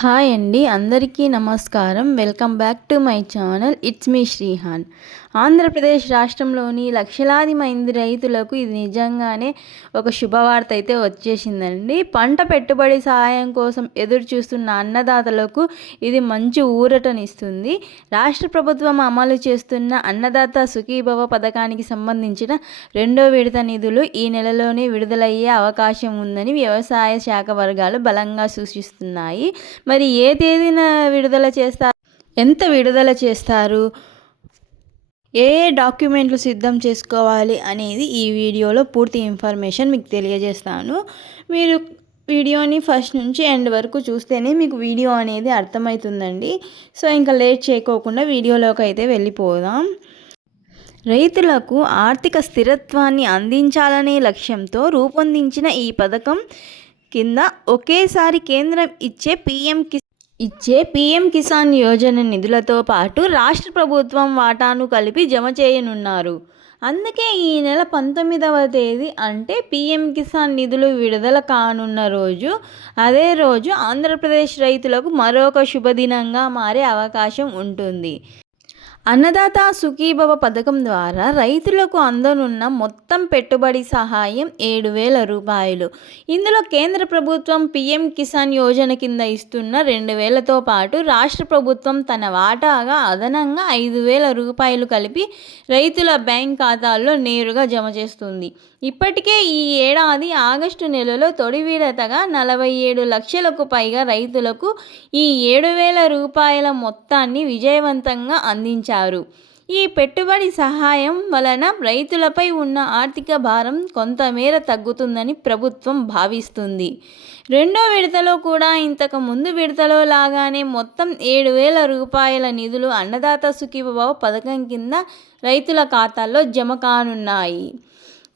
Hi అండి అందరికీ నమస్కారం. Welcome back to my channel. It's me Srihan. Andhra Pradesh రాష్ట్రంలోని లక్షలాది మంది రైతులకు ఇది నిజంగానే ఒక శుభవార్త అయితే వచ్చేసిందండి. పంట పెట్టుబడి సహాయం కోసం ఎదురు చూస్తున్న అన్నదాతలకు ఇది మంచి ఊరటనిస్తుంది. రాష్ట్ర ప్రభుత్వం అమలు చేస్తున్న అన్నదాత సుఖీభవ పథకానికి సంబంధించిన రెండో విడత నిధులు ఈ నెలలోనే విడుదలయ్యే అవకాశం ఉందని వ్యవసాయ శాఖ వర్గాలు బలంగా సూచిస్తున్నాయి. మరి ఏ తేదీన విడుదల చేస్తారు ఎంత విడుదల చేస్తారు? ఏ ఏ డాక్యుమెంట్లు సిద్ధం చేసుకోవాలి అనేది ఈ వీడియోలో పూర్తి ఇన్ఫర్మేషన్ మీకు తెలియజేస్తాను. మీరు వీడియోని ఫస్ట్ నుంచి ఎండ్ వరకు చూస్తేనే మీకు వీడియో అనేది అర్థమవుతుందండి. సో ఇంకా లేట్ చేయకోకుండా వీడియోలోకి అయితే వెళ్ళిపోదాం. రైతులకు ఆర్థిక స్థిరత్వాన్ని అందించాలనే లక్ష్యంతో రూపొందించిన ఈ పథకం కింద ఒకేసారి కేంద్రం ఇచ్చే పీఎం కి ఇచ్చే పీఎం కిసాన్ యోజన నిధులతో పాటు రాష్ట్ర ప్రభుత్వం వాటాను కలిపి జమ చేయనున్నారు. అందుకే ఈ నెల పంతొమ్మిదవ తేదీ అంటే పీఎం కిసాన్ నిధులు విడుదల కానున్న రోజు. అదే రోజు ఆంధ్రప్రదేశ్ రైతులకు మరొక శుభదినంగా మారే అవకాశం ఉంటుంది. అన్నదాత సుఖీభవ పథకం ద్వారా రైతులకు అందనున్న మొత్తం పెట్టుబడి సహాయం ఏడు వేల రూపాయలు. ఇందులో కేంద్ర ప్రభుత్వం పీఎం కిసాన్ యోజన కింద ఇస్తున్న రెండు వేలతో పాటు రాష్ట్ర ప్రభుత్వం తన వాటాగా అదనంగా ఐదు వేల రూపాయలు కలిపి రైతుల బ్యాంక్ ఖాతాల్లో నేరుగా జమ చేస్తుంది. ఇప్పటికే ఈ ఏడాది ఆగస్టు నెలలో తొలి విడతగా నలభై ఏడు లక్షలకు పైగా రైతులకు ఈ ఏడు వేల రూపాయల మొత్తాన్ని విజయవంతంగా అందించారు. ఈ పెట్టుబడి సహాయం వలన రైతులపై ఉన్న ఆర్థిక భారం కొంతమేర తగ్గుతుందని ప్రభుత్వం భావిస్తుంది. రెండో విడతలో కూడా ఇంతకు ముందు విడతలో లాగానే మొత్తం ఏడు వేల రూపాయల నిధులు అన్నదాత సుఖీభావ పథకం కింద రైతుల ఖాతాల్లో జమ కానున్నాయి.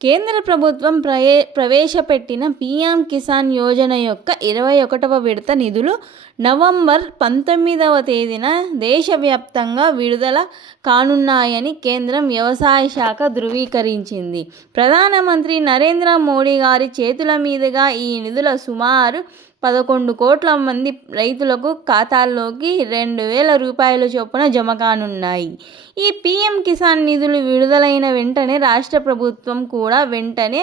కేంద్ర ప్రభుత్వం ప్రవే ప్రవేశపెట్టిన పీఎం కిసాన్ యోజన యొక్క ఇరవై ఒకటవ విడత నిధులు నవంబర్ పంతొమ్మిదవ తేదీన దేశవ్యాప్తంగా విడుదల కానున్నాయని కేంద్రం వ్యవసాయ శాఖ ధృవీకరించింది. ప్రధానమంత్రి నరేంద్ర మోడీ గారి చేతుల మీదుగా ఈ నిధుల సుమారు పదకొండు కోట్ల మంది రైతులకు ఖాతాల్లోకి రెండు వేల రూపాయల చొప్పున జమ కానున్నాయి. ఈ పీఎం కిసాన్ నిధులు విడుదలైన వెంటనే రాష్ట్ర ప్రభుత్వం కూడా వెంటనే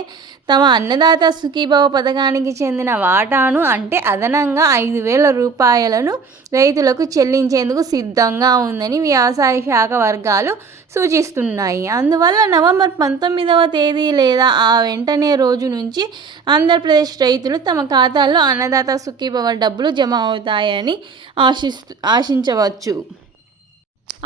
తమ అన్నదాత సుఖీభావ పథకానికి చెందిన వాటాను అంటే అదనంగా ఐదు వేల రూపాయలను రైతులకు చెల్లించేందుకు సిద్ధంగా ఉందని వ్యవసాయ శాఖ వర్గాలు సూచిస్తున్నాయి. అందువల్ల నవంబర్ పంతొమ్మిదవ తేదీ లేదా ఆ వెంటనే రోజు నుంచి ఆంధ్రప్రదేశ్ రైతులు తమ ఖాతాల్లో అన్నదాత సుఖీభవ డబ్బులు జమ అవుతాయని ఆశిస్తూ ఆశించవచ్చు.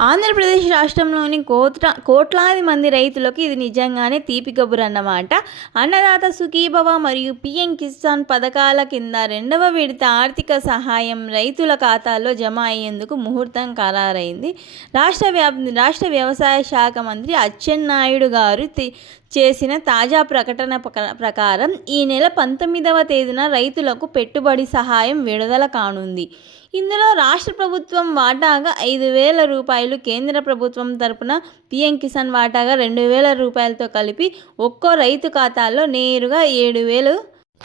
ఆంధ్రప్రదేశ్ రాష్ట్రంలోని కోట్ల కోట్లాది మంది రైతులకు ఇది నిజంగానే తీపి కబురు అన్నమాట. అన్నదాత సుఖీభవ మరియు పిఎం కిసాన్ పథకాల కింద రెండవ విడత ఆర్థిక సహాయం రైతుల ఖాతాల్లో జమ అయ్యేందుకు ముహూర్తం ఖరారైంది. రాష్ట్ర వ్యాప్ రాష్ట్ర వ్యవసాయ శాఖ మంత్రి అచ్చెన్నాయుడు గారు చేసిన తాజా ప్రకటన ప్రకారం ఈ నెల పంతొమ్మిదవ తేదీన రైతులకు పెట్టుబడి సహాయం విడుదల కానుంది. ఇందులో రాష్ట్ర ప్రభుత్వం వాటాగా ఐదు వేల రూపాయలు కేంద్ర ప్రభుత్వం తరపున పిఎం కిసాన్ వాటాగా రెండు వేల రూపాయలతో కలిపి ఒక్కో రైతు ఖాతాల్లో నేరుగా ఏడు వేలు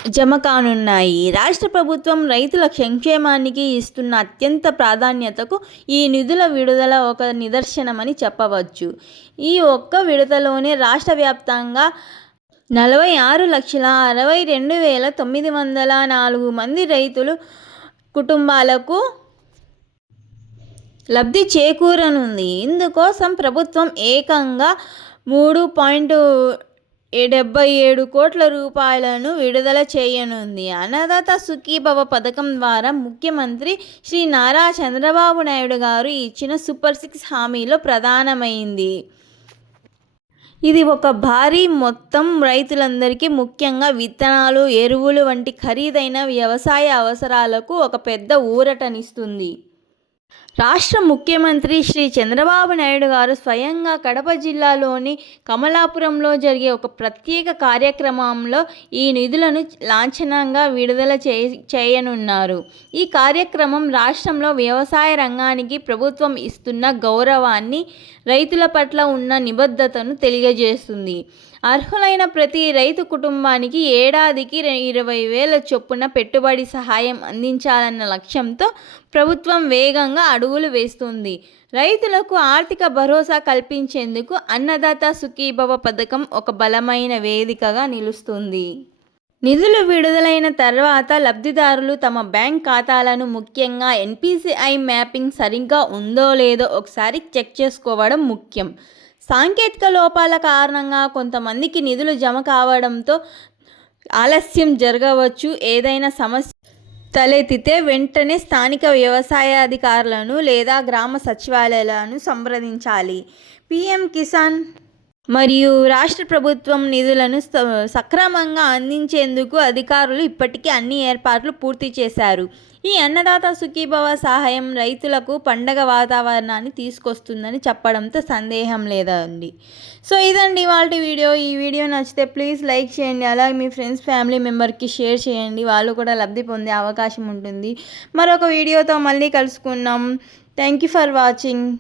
జమ కానున్నాయి రాష్ట్ర ప్రభుత్వం రైతుల సంక్షేమానికి ఇస్తున్న అత్యంత ప్రాధాన్యతకు ఈ నిధుల విడుదల ఒక నిదర్శనమని చెప్పవచ్చు. ఈ ఒక్క విడుదలలోనే రాష్ట్ర వ్యాప్తంగా నలభై ఆరు లక్షల అరవై రెండు వేల తొమ్మిది వందల నాలుగు మంది రైతులు కుటుంబాలకు లబ్ధి చేకూరనుంది. ఇందుకోసం ప్రభుత్వం ఏకంగా మూడు పాయింట్ డెబ్బై ఏడు కోట్ల రూపాయలను విడుదల చేయనుంది. అన్నదాత సుఖీభవ పథకం ద్వారా ముఖ్యమంత్రి శ్రీ నారా చంద్రబాబు నాయుడు గారు ఇచ్చిన సూపర్ సిక్స్ హామీలో ప్రధానమైంది. ఇది ఒక భారీ మొత్తం. రైతులందరికీ ముఖ్యంగా విత్తనాలు ఎరువులు వంటి ఖరీదైన వ్యవసాయ అవసరాలకు ఒక పెద్ద ఊరటనిస్తుంది. రాష్ట్ర ముఖ్యమంత్రి శ్రీ చంద్రబాబు నాయుడు గారు స్వయంగా కడప జిల్లాలోని కమలాపురంలో జరిగే ఒక ప్రత్యేక కార్యక్రమంలో ఈ నిధులను లాంఛనంగా విడుదల చేయనున్నారు. ఈ కార్యక్రమం రాష్ట్రంలో వ్యవసాయ రంగానికి ప్రభుత్వం ఇస్తున్న గౌరవాన్ని రైతుల పట్ల ఉన్న నిబద్ధతను తెలియజేస్తుంది. అర్హులైన ప్రతి రైతు కుటుంబానికి ఏడాదికి ఇరవై వేల చొప్పున పెట్టుబడి సహాయం అందించాలన్న లక్ష్యంతో ప్రభుత్వం వేగంగా అడుగులు వేస్తుంది. రైతులకు ఆర్థిక భరోసా కల్పించేందుకు అన్నదాత సుఖీభవ పథకం ఒక బలమైన వేదికగా నిలుస్తుంది. నిధులు విడుదలైన తర్వాత లబ్ధిదారులు తమ బ్యాంక్ ఖాతాలను ముఖ్యంగా ఎన్పిసిఐ మ్యాపింగ్ సరిగ్గా ఉందో లేదో ఒకసారి చెక్ చేసుకోవడం ముఖ్యం. సాంకేతిక లోపాల కారణంగా కొంతమందికి నిధులు జమ కావడంతో ఆలస్యం జరగవచ్చు. ఏదైనా సమస్య తలెత్తితే వెంటనే స్థానిక వ్యవసాయాధికారులను లేదా గ్రామ సచివాలయాలను సంప్రదించాలి. పిఎం కిసాన్ మరియు రాష్ట్ర ప్రభుత్వం నిధులను స- సక్రమంగా అందించేందుకు అధికారులు ఇప్పటికే అన్ని ఏర్పాట్లు పూర్తి చేశారు. ఈ అన్నదాత సుఖీభవ సహాయం రైతులకు పండగ వాతావరణాన్ని తీసుకొస్తుందని చెప్పడంతో సందేహం లేదండి. సో ఇదండి వాళ్ళ వీడియో. ఈ వీడియో నచ్చితే ప్లీజ్ లైక్ చేయండి. అలాగే మీ ఫ్రెండ్స్ ఫ్యామిలీ మెంబర్కి షేర్ చేయండి. వాళ్ళు కూడా లబ్ధి పొందే అవకాశం ఉంటుంది. మరొక వీడియోతో మళ్ళీ కలుసుకుందాం. Thank you for watching.